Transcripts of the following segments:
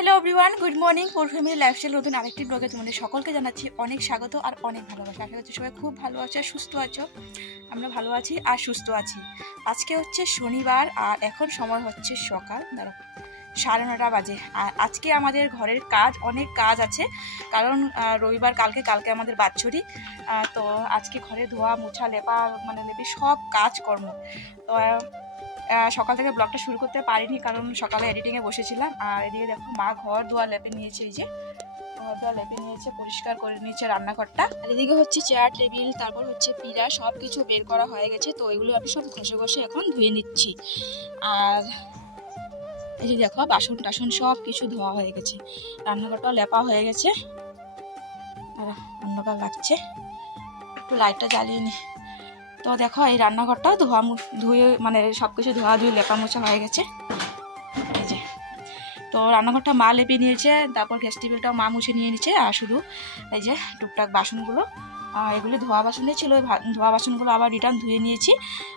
Hello everyone, good morning. পুর family lifestyle নতুন আরেকটি ব্লগে তোমাদের সকলকে জানাচ্ছি অনেক স্বাগত আর অনেক ভালোবাসা। আশা করছি সবাই খুব ভালো আছে, সুস্থ আছো। আমরা ভালো আছি আর সুস্থ আছি। আজকে হচ্ছে শনিবার আর এখন সময় হচ্ছে সকাল 9:30 বাজে। আর আজকে আমাদের ঘরের কাজ, অনেক কাজ আছে, কারণ রবিবার কালকে আমাদের বাৎসরিক। তো আজকে ঘরে ধোয়া মোছা লেপা লেপি সব কাজকর্ম। তো সকাল থেকে ব্লগটা শুরু করতে পারিনি, কারণ সকালে এডিটিংয়ে বসেছিলাম। আর এদিকে দেখো মা ঘর দুয়ার লেপে নিয়েছে, এই যে ঘর দুয়ার লেপে নিয়েছে, পরিষ্কার করে নিয়েছে রান্নাঘরটা। আর এদিকে হচ্ছে চেয়ার টেবিল, তারপর হচ্ছে পিড়া, সব কিছু বের করা হয়ে গেছে। তো এগুলো আমি সব ঘষে ঘষে এখন ধুয়ে নিচ্ছি। আর এই যে দেখো বাসন টাসন সব কিছু ধোয়া হয়ে গেছে, রান্নাঘরটাও লেপা হয়ে গেছে। আর অন্ধকার লাগছে, একটু লাইটটা জ্বালিয়ে নি। তো দেখো এই রান্নাঘরটাও ধুয়ে সব কিছু ধোয়া ধুয়ে লেপা মোছা হয়ে গেছে। এই যে তো রান্নাঘরটা মা লেপে নিয়েছে, তারপর গ্যাস টেবিলটাও মা মুছে নিয়ে নিচ্ছে। আর শুধু এই যে টুকটাক বাসনগুলো, এগুলো ধোয়া বাসনে ছিল, ধোয়া বাসনগুলো আবার রিটার্ন ধুয়ে নিয়েছি।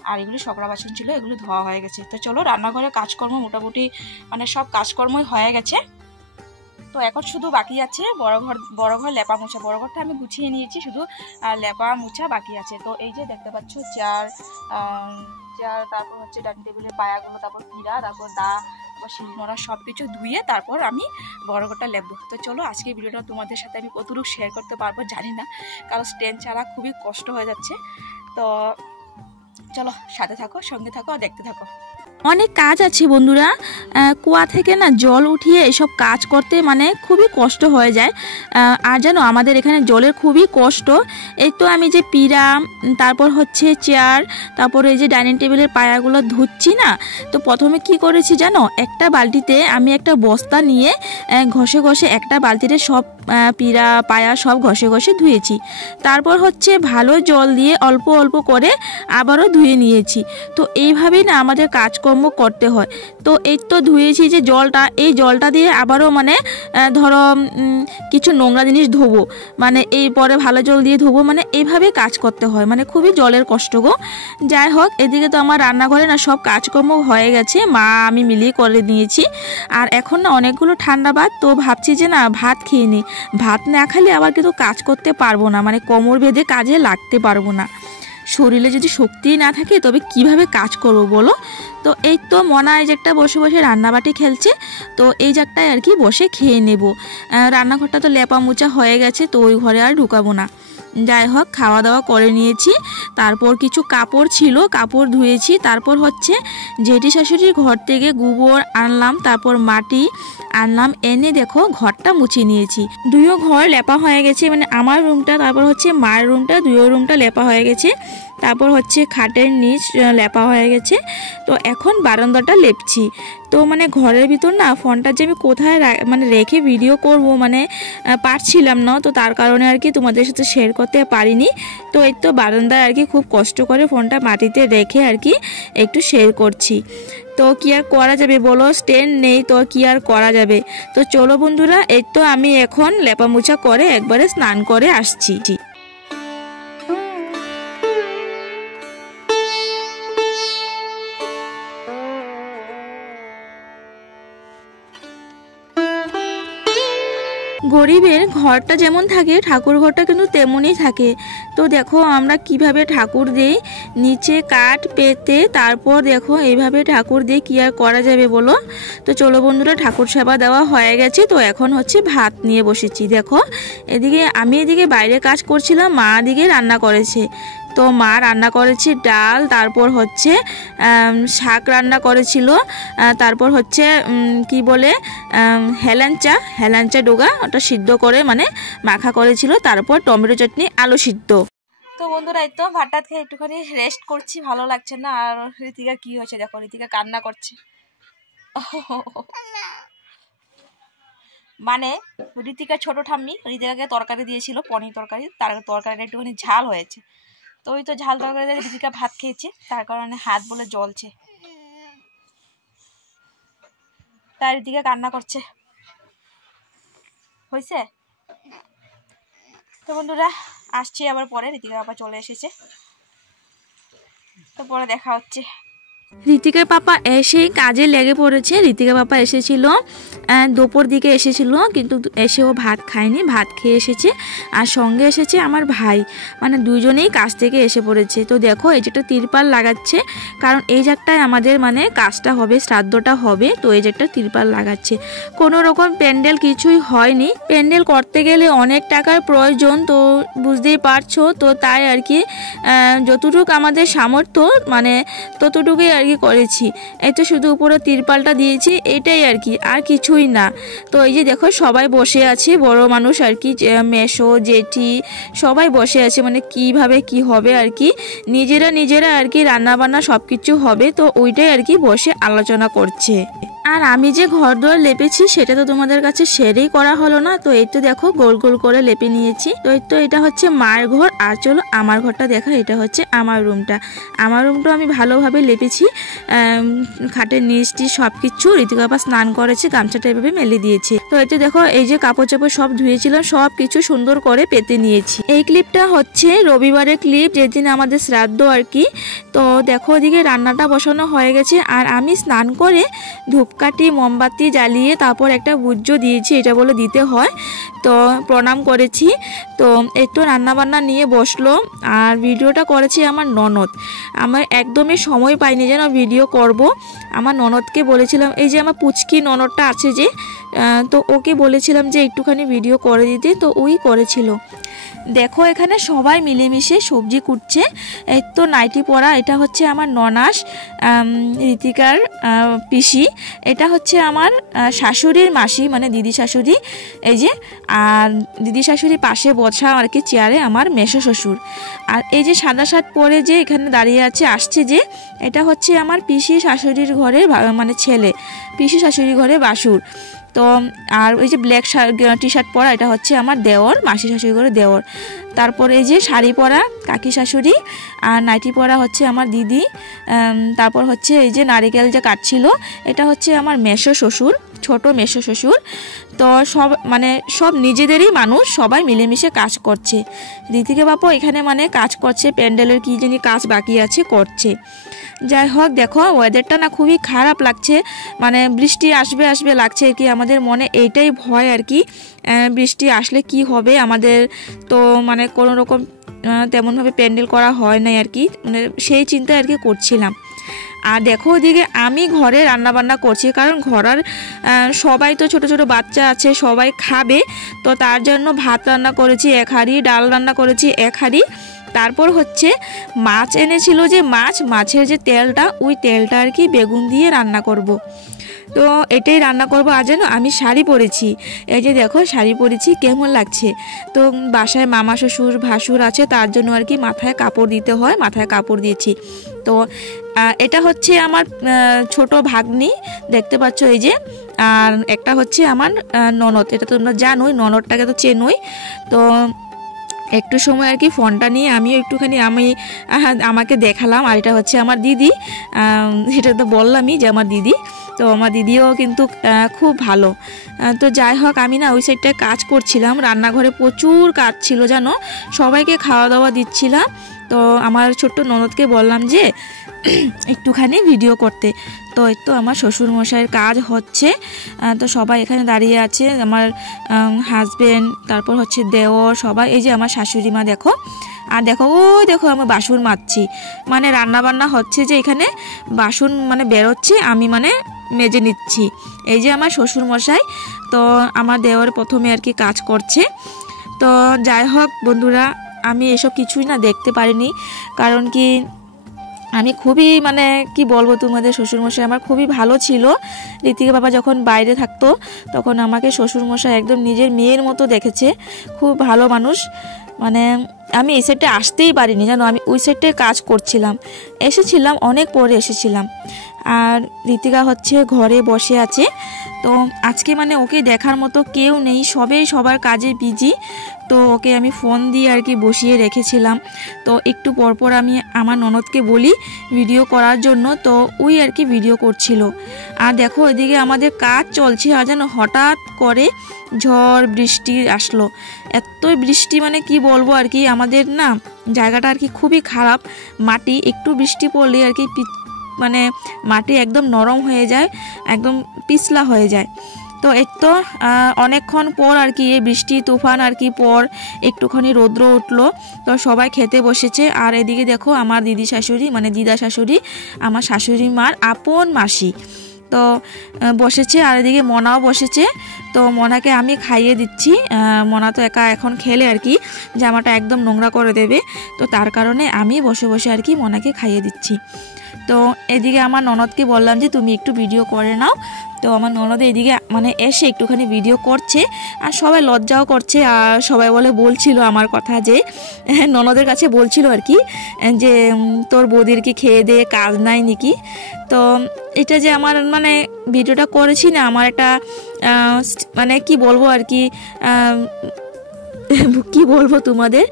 আর এগুলো সকরা বাসন ছিল, এগুলো ধোয়া হয়ে গেছে। তো চলো, রান্নাঘরের কাজকর্ম মোটামুটি সব কাজকর্মই হয়ে গেছে। তো এখন শুধু বাকি আছে বড় ঘর লেপা মোছা। বড় ঘরটা আমি গুছিয়ে নিয়েছি, শুধু লেপা মোছা বাকি আছে। তো এই যে দেখতে পাচ্ছ চেয়ার, তারপর হচ্ছে ডাইনিং টেবিলের পায়াগুলো, তারপর পিড়া, তারপর তারপর শিলনোড়া, সব কিছু ধুয়ে তারপর আমি বড় ঘরটা লেপবো। তো চলো, আজকে ভিডিওটা তোমাদের সাথে আমি কতটুকু শেয়ার করতে পারবো জানি না, কারণ স্ট্যান্ড ছাড়া খুবই কষ্ট হয়ে যাচ্ছে। তো চলো, সাথে থাকো, সঙ্গে থাকো আর দেখতে থাকো। অনেক কাজ আছে বন্ধুরা। কুয়া থেকে না জল উঠিয়ে এসব কাজ করতে খুবই কষ্ট হয়ে যায়। আর জানো, আমাদের এখানে জলের খুবই কষ্ট। এই তো আমি যে পিড়া, তারপর হচ্ছে চেয়ার, তারপর এই যে ডাইনিং টেবিলের পায়াগুলো ধুচ্ছি না। তো প্রথমে কি করেছি জানো, একটা বালতিতে আমি একটা বস্তা নিয়ে ঘষে ঘষে একটা বালতিতে সব পিড়া পায়া সব ঘষে ঘষে ধুয়েছি। তারপর হচ্ছে ভালো জল দিয়ে অল্প অল্প করে আবারও ধুয়ে নিয়েছি। তো এইভাবেই না আমাদের কাজকর্ম করতে হয়। তো এই তো ধুয়েছি যে জলটা, এই জলটা দিয়ে আবারও ধরো কিছু নোংরা জিনিস ধোবো, এই পরে ভালো জল দিয়ে ধোবো, এইভাবে কাজ করতে হয়। খুবই জলের কষ্ট গো। যাই হোক, এদিকে তো আমার রান্নাঘরে না সব কাজকর্ম হয়ে গেছে, মা আমি মিলিয়ে করে নিয়েছি। আর এখন না অনেকগুলো ঠান্ডা ভাত, তো ভাবছি যে না ভাত খেয়ে নিই। ভাত না খেলে আবার কিন্তু কাজ করতে পারবো না, কোমর বেঁধে কাজে লাগতে পারবো না। শরীরে যদি শক্তিই না থাকে তবে কিভাবে কাজ করবো বলো। তো এই তো মনা এই জায়গাটা বসে বসে রান্নাবাটি খেলছে। তো এই জায়গাটায় আর কি বসে খেয়ে নেব। রান্নাঘরটা তো লেপা মোছা হয়ে গেছে, তো ওই ঘরে আর ঢুকাবো না। যাই হোক, খাওয়া দাওয়া করে নিয়েছি। তারপর কিছু কাপড় ছিল, কাপড় ধুয়েছি। তারপর হচ্ছে জেঠি শাশুড়ির ঘর থেকে গোবর আনলাম, তারপর মাটি আনলাম, এনে দেখো ঘরটা মুছে নিয়েছি। দুইও ঘর লেপা হয়ে গেছে, আমার রুমটা, তারপর হচ্ছে মায়ের রুমটা, দুইও রুমটা লেপা হয়ে গেছে। তারপর হচ্ছে খাটের নিচ লেপা হয়ে গেছে। তো এখন বারান্দাটা লেপছি। তো ঘরের ভিতর না ফোনটা যে আমি কোথায় রেখে ভিডিও করব পারছিলাম না, তো তার কারণে আর কি তোমাদের সাথে শেয়ার করতে পারিনি। তো এই তো বারান্দায় আর কি খুব কষ্ট করে ফোনটা মাটিতে রেখে আর কি একটু শেয়ার করছি। তো কি আর করা যাবে বলো, স্ট্যান্ড নেই তো কি আর করা যাবে। তো চলো বন্ধুরা, এই তো আমি এখন লেপা মোছা করে একবারে স্নান করে আসছি। গরিবের ঘরটা যেমন থাকে, ঠাকুর ঘরটা কিন্তু তেমনই থাকে। তো দেখো আমরা কিভাবে ঠাকুর দিই, নিচে কাঠ পেতে, তারপর দেখো এইভাবে ঠাকুর দিয়ে কি আর করা যাবে বলো। তো চলো বন্ধুরা, ঠাকুর সেবা দেওয়া হয়ে গেছে। তো এখন হচ্ছে ভাত নিয়ে বসেছি। দেখো আমি এদিকে বাইরে কাজ করছিলাম, মা এদিকে রান্না করেছে। তো মা রান্না করেছে ডাল, তারপর হচ্ছে শাক রান্না করেছিল, তারপর হচ্ছে কি বলে হেলাঞ্চা ডোগা, ওটা সিদ্ধ করে মাখা করেছিল, তারপর টমেটো চাটনি, আলু সিদ্ধ। তো বন্ধুরা, এই তো ভাতটা খেয়ে একটুখানি রেস্ট করছি, ভালো লাগছে না। আর ঋতিকা কি হয়েছে দেখো, ঋতিকা কান্না করছে। ঋতিকা ছোট ঠাম্মি ঋতিকাকে তরকারি দিয়েছিল, পনির তরকারি, তার তরকারিটা একটুখানি ঝাল হয়েছে। তো ওই তো ঝাল তরকারি দিয়ে ঋতিকা ভাত খেয়েছে, তার কারণে হাত বলে জ্বলছে, তাই ঋতিকা কান্না করছে। হয়েছে? তো বন্ধুরা, আসছি আবার পরে, ঋতিকা বাবা চলে এসেছে, তো পরে দেখা হচ্ছে। ঋতিকার পাপা এসেই কাজে লেগে পড়েছে। ঋতিকার পাপা এসেছিল দুপুর দিকে এসেছিল, কিন্তু এসেও ভাত খায়নি, ভাত খেয়ে এসেছে। আর সঙ্গে এসেছে আমার ভাই, মানে দুজনেই কাজ থেকে এসে পড়েছে। তো দেখো এই যেটা তিরপাল লাগাচ্ছে, কারণ এই জায়গাটায় আমাদের মানে কাজটা হবে, শ্রাদ্ধটা হবে, তো এই জায়গাটা তিরপাল লাগাচ্ছে। কোনো রকম প্যান্ডেল কিছুই হয়নি। প্যান্ডেল করতে গেলে অনেক টাকার প্রয়োজন, তো বুঝতেই পারছো। তো তাই আর কি যতটুকু আমাদের সামর্থ্য মানে ততটুকুই আর কি করেছি। এই তো শুধু উপরে তিরপালটা দিয়েছি, এটাই আর কি, আর কিছুই না। তো এই যে দেখো সবাই বসে আছে, বড় মানুষ আর কি, মেসো জেঠি সবাই বসে আছে, মানে কিভাবে কি হবে আর কি, নিজেরা আর কি রান্না বান্না সব কিছু হবে, তো ওইটাই আর কি বসে আলোচনা করছে। আর আমি যে ঘর দোর লেপেছি সেটা তো তোমাদের কাছে শেয়ারই করা হলো না। তো এই তো দেখো গোল গোল করে লেপে নিয়েছি। তো এই তো এটা হচ্ছে মায়ের ঘর, আর চলো আমার ঘরটা দেখা, এটা হচ্ছে আমার রুমটা। আমার রুমটা আমি ভালোভাবে লেপেছি, খাটের নিচটি সব কিছু। ঋতিকা আপা স্নান করেছে, গামছাটা এভাবে মেলে দিয়েছে। তো এই তো দেখো এই যে কাপড় চাপড় সব ধুয়েছিলাম, সব কিছু সুন্দর করে পেতে নিয়েছি। এই ক্লিপটা হচ্ছে রবিবারের ক্লিপ, যেদিন আমাদের শ্রাদ্ধ আর কি। তো দেখো ওদিকে রান্নাটা বসানো হয়ে গেছে, আর আমি স্নান করে ধূপকাঠি মোমবাতি জ্বালিয়ে তারপর একটা ভুজ্য দিয়েছি, এটা বলে দিতে হয়। তো প্রণাম করেছি। তো এই তো রান্নাবান্না নিয়ে বসলো, আর ভিডিওটা করেছি আমার ননদ। আমার একদমই সময় পাইনি যেন ভিডিও করব। আমার ননদকে বলেছিলাম, এই যে আমার পুচকি ননদটা আছে যে, তো ওকে বলেছিলাম যে একটুখানি ভিডিও করে দিতে, তো ওই করেছিল। দেখো এখানে সবাই মিলেমিশে সবজি কুটছে। এই তো নাইটি পরা, এটা হচ্ছে আমার ননাস, ঋতিকার পিসি, এটা হচ্ছে আমার শাশুড়ির মাসি, মানে দিদি শাশুড়ি। এই যে, আর দিদি শাশুড়ি পাশে বসা আর কি চেয়ারে আমার মেসো শ্বশুর। আর এই যে সাদা শার্ট পরে যে এখানে দাঁড়িয়ে আছে আসছে যে, এটা হচ্ছে আমার পিসি শাশুড়ির ঘরের মানে ছেলে, পিসি শাশুড়ির ঘরে বাসুর। তো আর ওই যে ব্ল্যাক টি শার্ট পরা, এটা হচ্ছে আমার দেওর, মাসি শাশুড়ি করে দেওর। তারপরে এই যে শাড়ি পরা কাকি শাশুড়ি, আর নাইটি পরা হচ্ছে আমার দিদি। তারপর হচ্ছে এই যে নারিকেল যে কাটছিল, এটা হচ্ছে আমার মেসো শ্বশুর, ছোট মেসো শ্বশুর। তো সব মানে সব নিজেদেরই মানুষ, সবাই মিলেমিশে কাজ করছে। ঋতিকা বাপু এখানে মানে কাজ করছে, প্যান্ডেলের কী জানি কাজ বাকি আছে করছে। যাই হোক দেখো ওয়েদারটা না খুবই খারাপ লাগছে, মানে বৃষ্টি আসবে আসবে লাগছে আর কি। আমাদের মনে এইটাই ভয় আর কি, বৃষ্টি আসলে কি হবে আমাদের। তো মানে কোনো রকম তেমনভাবে প্যান্ডেল করা হয় নাই আর কি, মানে সেই চিন্তা আর কি করছিলাম। আর দেখো ওদিকে আমি ঘরে রান্নাবান্না করছি, কারণ ঘরের সবাই তো ছোট ছোট বাচ্চা আছে, সবাই খাবে। তো তার জন্য ভাত রান্না করেছি এক হাঁড়ি, ডাল রান্না করেছি এক হাঁড়ি। তারপর হচ্ছে মাছ এনেছিল যে, মাছের যে তেলটা, ওই তেলটা আর কি বেগুন দিয়ে রান্না করব। তো এটাই রান্না করব। আর যেন আমি শাড়ি পরেছি, এই যে দেখো শাড়ি পরেছি, কেমন লাগছে। তো বাসায় মামা শ্বশুর ভাসুর আছে, তার জন্য আর কি মাথায় কাপড় দিতে হয়, মাথায় কাপড় দিয়েছি। তো এটা হচ্ছে আমার ছোট ভাগ্নি, দেখতে পাচ্ছ এই যে। আর একটা হচ্ছে আমার ননদ, এটা তোমরা জানোই, ননদটাকে তো চেনোই। তো একটু সময় আর কি ফোনটা নিয়ে আমিও একটুখানি আমাকে দেখালাম। আর এটা হচ্ছে আমার দিদি, এটা তো বললামই যে আমার দিদি। তো আমার দিদিও কিন্তু খুব ভালো। তো যাই হোক আমি না ওই সাইডটায় কাজ করছিলাম, রান্নাঘরে প্রচুর কাজ ছিল জানো, সবাইকে খাওয়া দাওয়া দিচ্ছিলাম। তো আমার ছোট্ট ননদকে বললাম যে একটুখানি ভিডিও করতে। তো এই তো আমার শ্বশুরমশাইয়ের কাজ হচ্ছে, তো সবাই এখানে দাঁড়িয়ে আছে, আমার হাজবেন্ড, তারপর হচ্ছে দেওর, সবাই। এই যে আমার শাশুড়ি মা দেখো, আর দেখো ওই দেখো আমি বাসন মাজছি, মানে রান্না বান্না হচ্ছে যে এখানে বাসন মানে বেরোচ্ছে, আমি মানে মেজে নিচ্ছি। এই যে আমার শ্বশুরমশাই, তো আমার দেওর প্রথমে আর কি কাজ করছে। তো যাই হোক বন্ধুরা, আমি এসব কিছুই না দেখতে পারিনি, কারণ কি আমি খুবই মানে কি বলবো তোমাদের, শ্বশুরমশাই আমার খুবই ভালো ছিল। ঋতিকা বাবা যখন বাইরে থাকতো তখন আমাকে শ্বশুরমশাই একদম নিজের মেয়ের মতো দেখেছে, খুব ভালো মানুষ। মানে আমি এই সাইডে আসতেই পারিনি জানো, আমি ওই সাইডে কাজ করছিলাম, এসেছিলাম অনেক পরে এসেছিলাম। আর ঋতিকা হচ্ছে ঘরে বসে আছে। তো আজকে মানে ওকে দেখার মতো কেউ নেই, সবাই সবার কাজে বিজি। তো ওকে আমি ফোন দিয়ে আর কি বসিয়ে রেখেছিলাম। তো একটু পরপর আমি আমার ননদকে বলি ভিডিও করার জন্য, তো ওই আর কি ভিডিও করছিল। আর দেখো এদিকে আমাদের কাজ চলছে, আর যেন হঠাৎ করে ঝড় বৃষ্টি আসলো। এতই বৃষ্টি মানে কি বলবো আর কি, আমাদের না জায়গাটা আর কি খুবই খারাপ, মাটি, একটু বৃষ্টি পড়লে আর কি মানে মাটি একদম নরম হয়ে যায়, একদম পিছলা হয়ে যায়। তো এই তো অনেকক্ষণ পর আর কি এই বৃষ্টি তুফান আর কি পর একটুখানি রৌদ্র উঠলো, তো সবাই খেতে বসেছে। আর এদিকে দেখো আমার দিদি শাশুড়ি মানে দিদা শাশুড়ি, আমার শাশুড়ি মার আপন মাসি তো বসেছে, আর এদিকে মনাও বসেছে। তো মনাকে আমি খাইয়ে দিচ্ছি। মনা তো একা এখন খেলে আর কি জামাটা একদম নোংরা করে দেবে, তো তার কারণে আমি বসে বসে আর কি মনাকে খাইয়ে দিচ্ছি। তো এদিকে আমার ননদকে বললাম যে তুমি একটু ভিডিও করে নাও। তো আমার ননদ এদিকে মানে এসে একটুখানি ভিডিও করছে, আর সবাই লজ্জাও করছে। আর সবাই বলছিল আমার কথা, যে ননদের কাছে বলছিল আর কি যে তোর বৌদির কি খেয়ে দিয়ে কাজ নাই নাকি। তো এটা যে আমার মানে ভিডিওটা করেছি না, আমার একটা মানে কি বলবো আর কি কি বলবো তোমাদের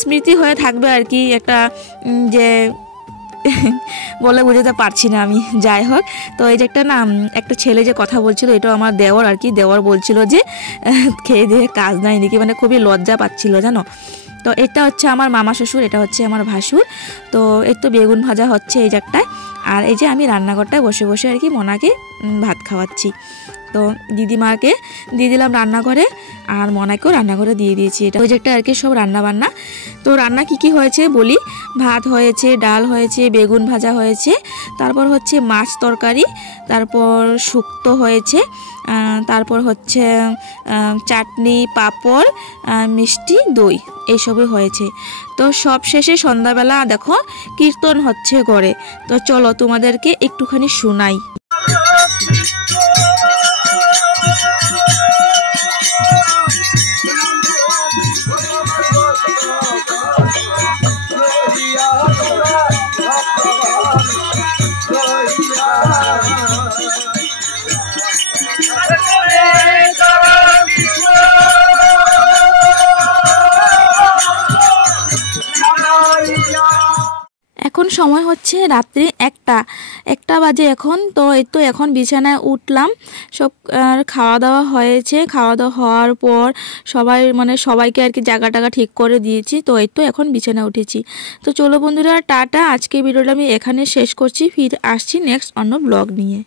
স্মৃতি হয়ে থাকবে আর কি, একটা যে বলে বুঝাতে পারছি না আমি। যাই হোক, তো এই যে একটা ছেলে যে কথা বলছিল, এটা আমার দেওর আর কি। দেওর বলছিল যে খেয়ে দিয়ে কাজ নাই নাকি, মানে খুবই লজ্জা পাচ্ছিল জানো। তো এটা হচ্ছে আমার মামা শ্বশুর, এটা হচ্ছে আমার ভাসুর। তো এই তো বেগুন ভাজা হচ্ছে এই জায়গাটায়, আর এই যে আমি রান্নাঘরটায় বসে বসে আর কি মনাকে ভাত খাওয়াচ্ছি। তো দিদিমাকে দিয়ে দিলাম রান্নাঘরে, আর মনাকেও রান্নাঘরে দিয়ে দিয়েছি। এটা ওই যে একটা আর কি সব রান্না বান্না। তো রান্না কি হয়েছে বলি, ভাত হয়েছে, ডাল হয়েছে, বেগুন ভাজা হয়েছে, তারপর হচ্ছে মাছ তরকারি, তারপর শুক্তো হয়েছে, তারপর হচ্ছে চাটনি, পাঁপড়, মিষ্টি, দই, এইসবই হয়েছে। তো সব শেষে সন্ধ্যাবেলা দেখো কীর্তন হচ্ছে ঘরে। তো চলো তোমাদেরকে একটুখানি শোনাই। এখন সময় হচ্ছে রাত্রি 1টা বাজে এখন। তো এই তো এখন বিছানায় উঠলাম, সব খাওয়া দাওয়া হয়েছে। খাওয়া দাওয়া হওয়ার পর সবাইকে আর কি জায়গা টাগা ঠিক করে দিয়েছি। তো এই তো এখন বিছানায় উঠেছি। তো চলো বন্ধুরা, টাটা। আজকে ভিডিওটা আমি এখানে শেষ করছি, ফির আসছি নেক্সট অন্য ব্লগ নিয়ে।